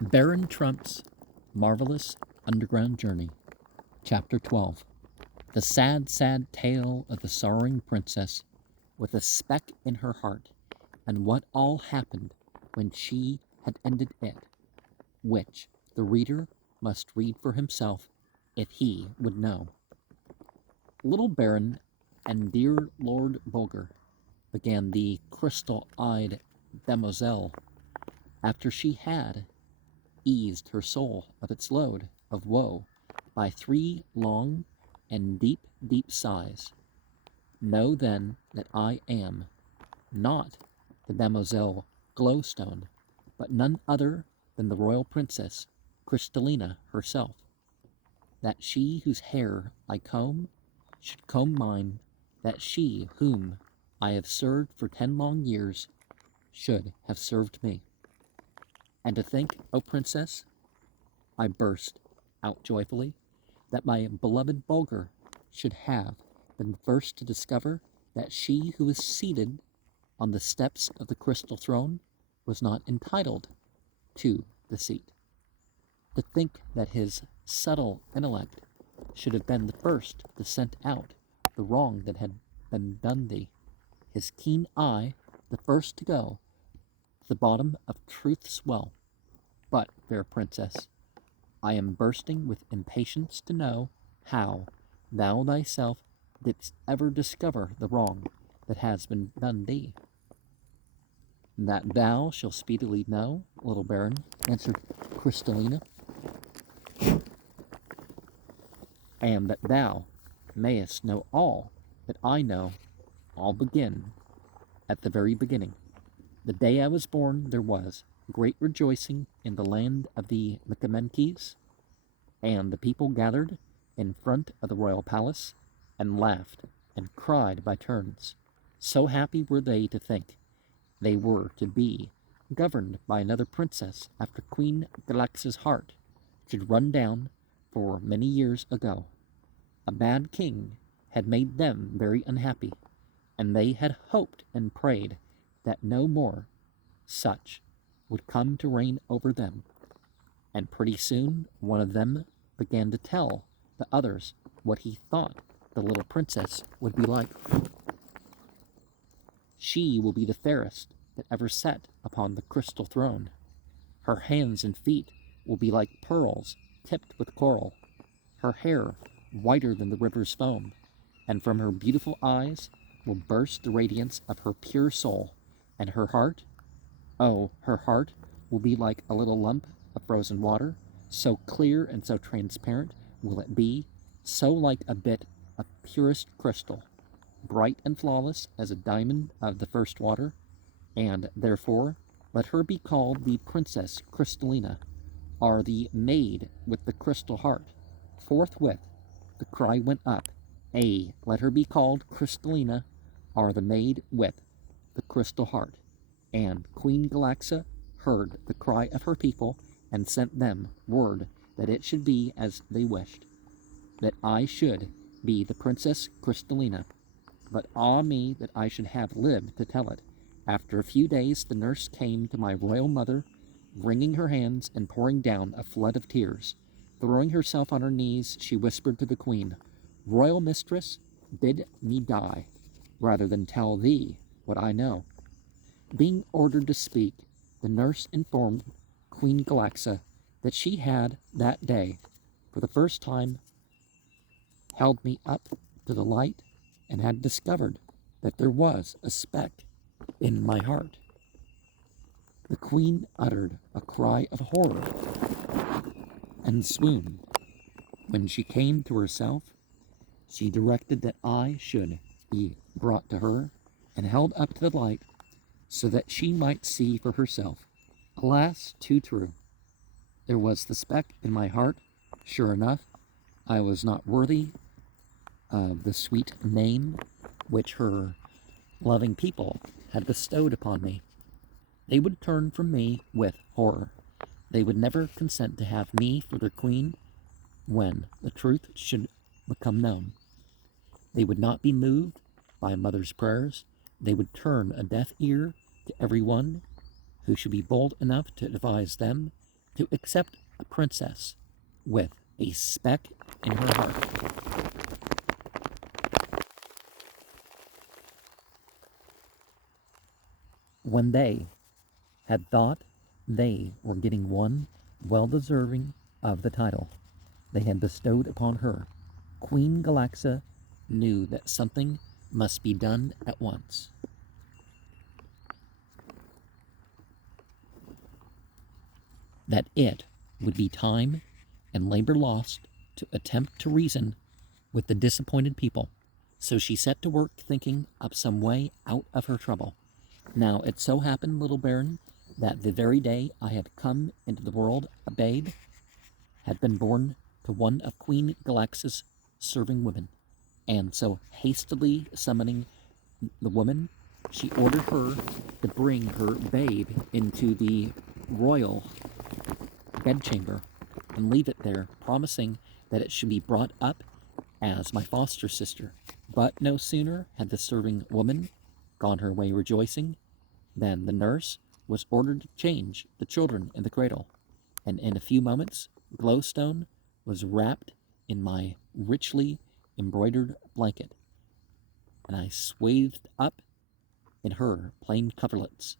Baron Trump's Marvelous Underground Journey, Chapter 12. The sad, sad tale of the sorrowing princess with a speck in her heart, and what all happened when she had ended it, which the reader must read for himself if he would know. Little Baron and dear Lord Bulger, began the crystal-eyed demoiselle, after she had eased her soul of its load of woe by 3 long and deep, deep sighs. Know then that I am not the Damoiselle Glowstone, but none other than the royal princess Crystallina herself, that she whose hair I comb should comb mine, that she whom I have served for 10 long years should have served me. And to think, O princess, I burst out joyfully, that my beloved Bulger should have been first to discover that she who was seated on the steps of the crystal throne was not entitled to the seat. To think that his subtle intellect should have been the first to scent out the wrong that had been done thee, his keen eye the first to go to the bottom of truth's well. But, fair princess, I am bursting with impatience to know how thou thyself didst ever discover the wrong that has been done thee. That thou shalt speedily know, little baron, answered Crystallina, and that thou mayest know all that I know, all begin at the very beginning. The day I was born there was great rejoicing in the land of the Micamenkes, and the people gathered in front of the royal palace, and laughed and cried by turns. So happy were they to think they were to be governed by another princess after Queen Galaxa's heart should run down for many years ago. A bad king had made them very unhappy, and they had hoped and prayed that no more such would come to reign over them. And pretty soon one of them began to tell the others what he thought the little princess would be like. She will be the fairest that ever sat upon the crystal throne. Her hands and feet will be like pearls tipped with coral, her hair whiter than the river's foam, and from her beautiful eyes will burst the radiance of her pure soul, and her heart, oh, her heart will be like a little lump of frozen water, so clear and so transparent will it be, so like a bit of purest crystal, bright and flawless as a diamond of the first water, and therefore let her be called the Princess Crystallina, or the Maid with the Crystal Heart. Forthwith the cry went up, "Ay, let her be called Crystallina, or the Maid with the Crystal Heart." And Queen Galaxa heard the cry of her people, and sent them word that it should be as they wished, that I should be the Princess Crystallina. But ah me, that I should have lived to tell it. After a few days the nurse came to my royal mother, wringing her hands and pouring down a flood of tears. Throwing herself on her knees, she whispered to the queen, "Royal mistress, bid me die, rather than tell thee what I know." Being ordered to speak, the nurse informed Queen Galaxa that she had that day, for the first time, held me up to the light, and had discovered that there was a speck in my heart. The queen uttered a cry of horror and swooned. When she came to herself, she directed that I should be brought to her and held up to the light, so that she might see for herself. Alas, too true. There was the speck in my heart. Sure enough, I was not worthy of the sweet name which her loving people had bestowed upon me. They would turn from me with horror. They would never consent to have me for their queen when the truth should become known. They would not be moved by a mother's prayers. They would turn a deaf ear to every one who should be bold enough to advise them to accept a princess with a speck in her heart. When they had thought they were getting one well deserving of the title they had bestowed upon her, Queen Galaxa knew that something must be done at once. That it would be time and labor lost to attempt to reason with the disappointed people, so she set to work thinking up some way out of her trouble. Now it so happened, little baron, that the very day I had come into the world, a babe had been born to one of Queen Galaxa's serving women, and so hastily summoning the woman, she ordered her to bring her babe into the royal bedchamber and leave it there, promising that it should be brought up as my foster sister. But no sooner had the serving woman gone her way rejoicing than the nurse was ordered to change the children in the cradle, and in a few moments Glowstone was wrapped in my richly embroidered blanket, and I swathed up in her plain coverlets.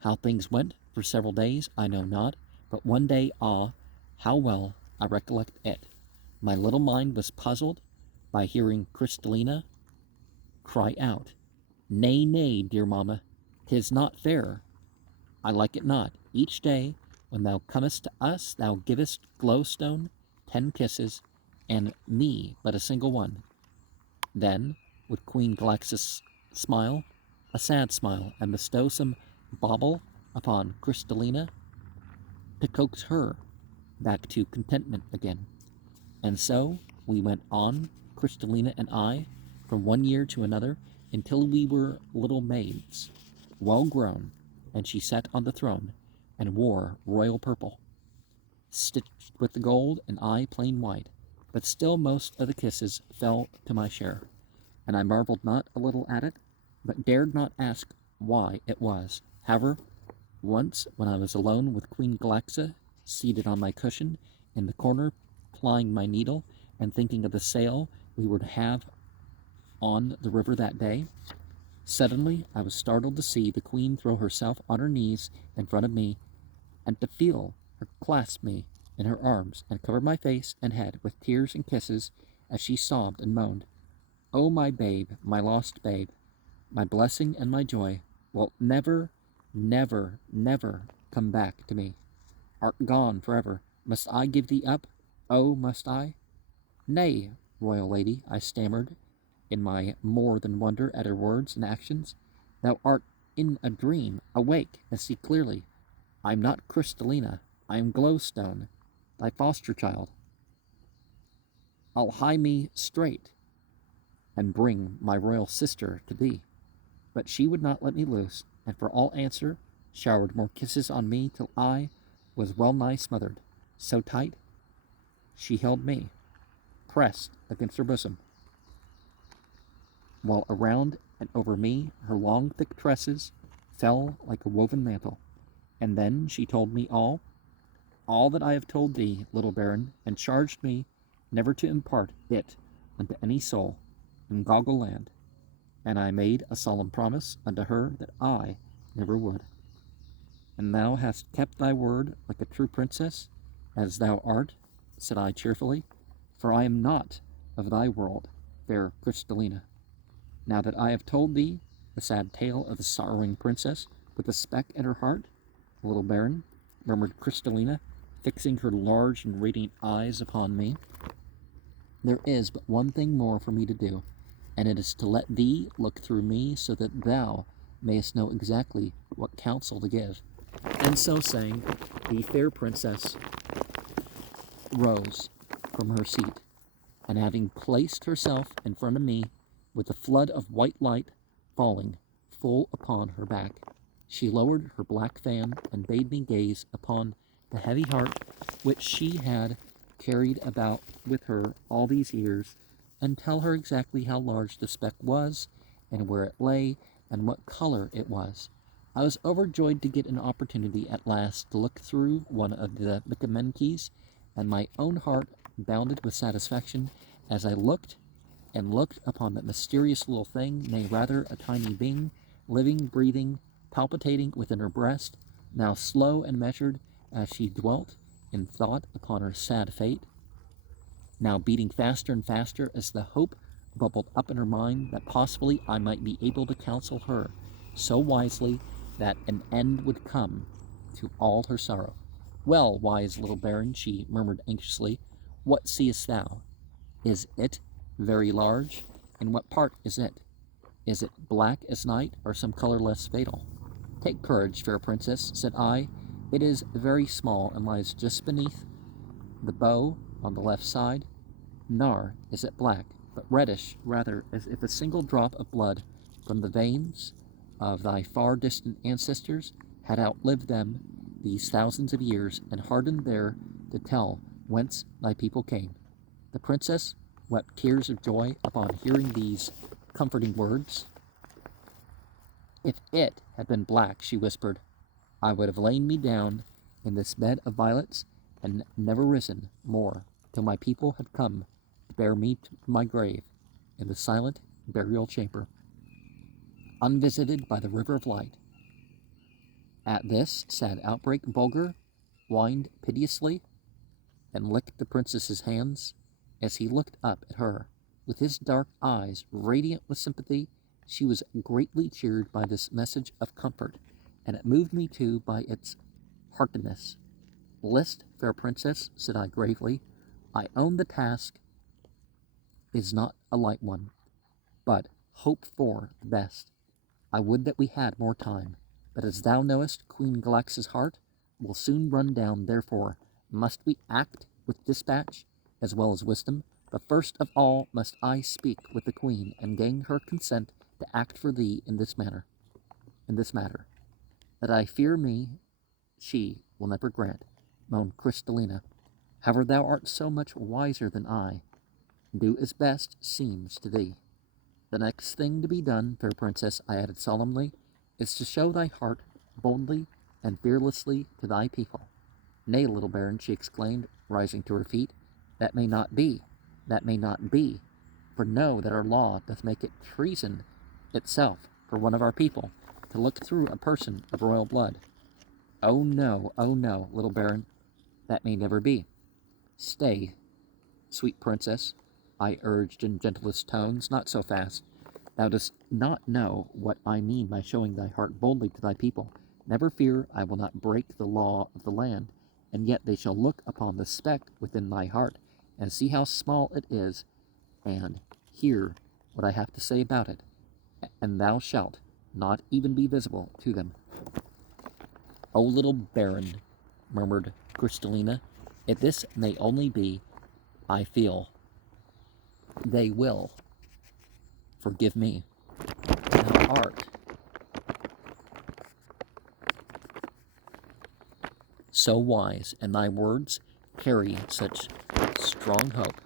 How things went for several days I know not, but one day, how well I recollect it, my little mind was puzzled by hearing Crystalina cry out, "Nay, nay, dear mamma, 'tis not fair. I like it not. Each day when thou comest to us, thou givest Glowstone 10 kisses, and me but a single one." Then would Queen Galaxis smile, a sad smile, and bestow some bauble upon Crystalina to coax her back to contentment again. And so we went on, Crystalina and I, from one year to another, until we were little maids, well grown, and she sat on the throne and wore royal purple, stitched with the gold, and I plain white. But still most of the kisses fell to my share, and I marveled not a little at it, but dared not ask why it was. However, once when I was alone with Queen Galaxa, seated on my cushion in the corner, plying my needle and thinking of the sail we were to have on the river that day, suddenly I was startled to see the queen throw herself on her knees in front of me, and to feel her clasp me in her arms and cover my face and head with tears and kisses as she sobbed and moaned, "Oh, my babe, my lost babe, my blessing and my joy, wilt never, never, never come back to me. Art gone forever. Must I give thee up? Oh, must I?" "Nay, royal lady," I stammered, in my more than wonder at her words and actions. "Thou art in a dream. Awake and see clearly. I am not Crystalina. I am Glowstone, thy foster child. I'll hie me straight and bring my royal sister to thee." But she would not let me loose, and for all answer showered more kisses on me till I was well nigh smothered. So tight she held me, pressed against her bosom, while around and over me her long thick tresses fell like a woven mantle. And then she told me all that I have told thee, little baron, and charged me never to impart it unto any soul in Goggle Land. And I made a solemn promise unto her that I never would. "And thou hast kept thy word like a true princess, as thou art," said I cheerfully, "for I am not of thy world, fair Crystalina. Now that I have told thee the sad tale of the sorrowing princess with the speck in her heart, little baron," murmured Crystalina, fixing her large and radiant eyes upon me, "there is but one thing more for me to do, and it is to let thee look through me so that thou mayest know exactly what counsel to give." And so saying, the fair princess rose from her seat, and having placed herself in front of me, with a flood of white light falling full upon her back, she lowered her black fan and bade me gaze upon the heavy heart which she had carried about with her all these years, and tell her exactly how large the speck was, and where it lay, and what color it was. I was overjoyed to get an opportunity at last to look through one of the Micamenkes, and my own heart bounded with satisfaction as I looked and looked upon that mysterious little thing, nay, rather a tiny being, living, breathing, palpitating within her breast, now slow and measured as she dwelt in thought upon her sad fate, now beating faster and faster as the hope bubbled up in her mind that possibly I might be able to counsel her so wisely that an end would come to all her sorrow. "Well, wise little baron," she murmured anxiously, "what seest thou? Is it very large? In what part is it? Is it black as night, or some color less fatal?" "Take courage, fair princess," said I. "It is very small, and lies just beneath the bow on the left side. Nor is it black, but reddish, rather, as if a single drop of blood from the veins of thy far distant ancestors had outlived them these thousands of years, and hardened there to tell whence thy people came." The princess wept tears of joy upon hearing these comforting words. "If it had been black," she whispered, "I would have lain me down in this bed of violets and never risen more till my people had come to bear me to my grave in the silent burial chamber, unvisited by the river of light." At this sad outbreak, Bulger whined piteously and licked the princess's hands as he looked up at her with his dark eyes radiant with sympathy. She was greatly cheered by this message of comfort, and it moved me too by its heartiness. "List, fair princess," said I gravely, "I own the task is not a light one, but hope for the best. I would that we had more time, but as thou knowest, Queen Galax's heart will soon run down. Therefore must we act with dispatch as well as wisdom. But first of all must I speak with the Queen and gain her consent to act for thee in this matter, that I fear me she will never grant," moaned Crystalina. "However, thou art so much wiser than I. Do as best seems to thee. The next thing to be done, fair princess," I added solemnly, "is to show thy heart boldly and fearlessly to thy people." "Nay, little baron," she exclaimed, rising to her feet, "that may not be, that may not be. For know that our law doth make it treason itself for one of our people to look through a person of royal blood." Oh no, little baron, that may never be." "Stay, sweet princess," I urged in gentlest tones, "not so fast. Thou dost not know what I mean by showing thy heart boldly to thy people. Never fear, I will not break the law of the land, and yet they shall look upon the speck within thy heart, and see how small it is, and hear what I have to say about it, and thou shalt not even be visible to them." "O little baron," murmured Crystalina, "if this may only be, I feel they will forgive me. Thou art so wise, and thy words carry such strong hope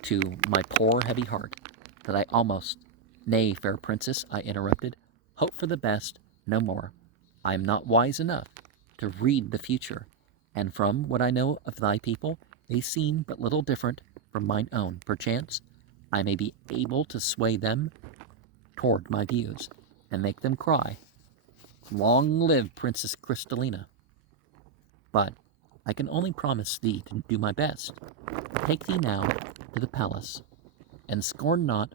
to my poor heavy heart that I almost—" "Nay, fair princess," I interrupted, "hope for the best, no more. I am not wise enough to read the future, and from what I know of thy people, they seem but little different from mine own. Perchance I may be able to sway them toward my views, and make them cry, 'Long live Princess Crystalina!' But I can only promise thee to do my best. Take thee now to the palace, and scorn not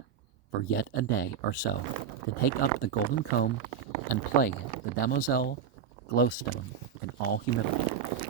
for yet a day or so to take up the golden comb and play the Damoiselle Glowstone in all humility."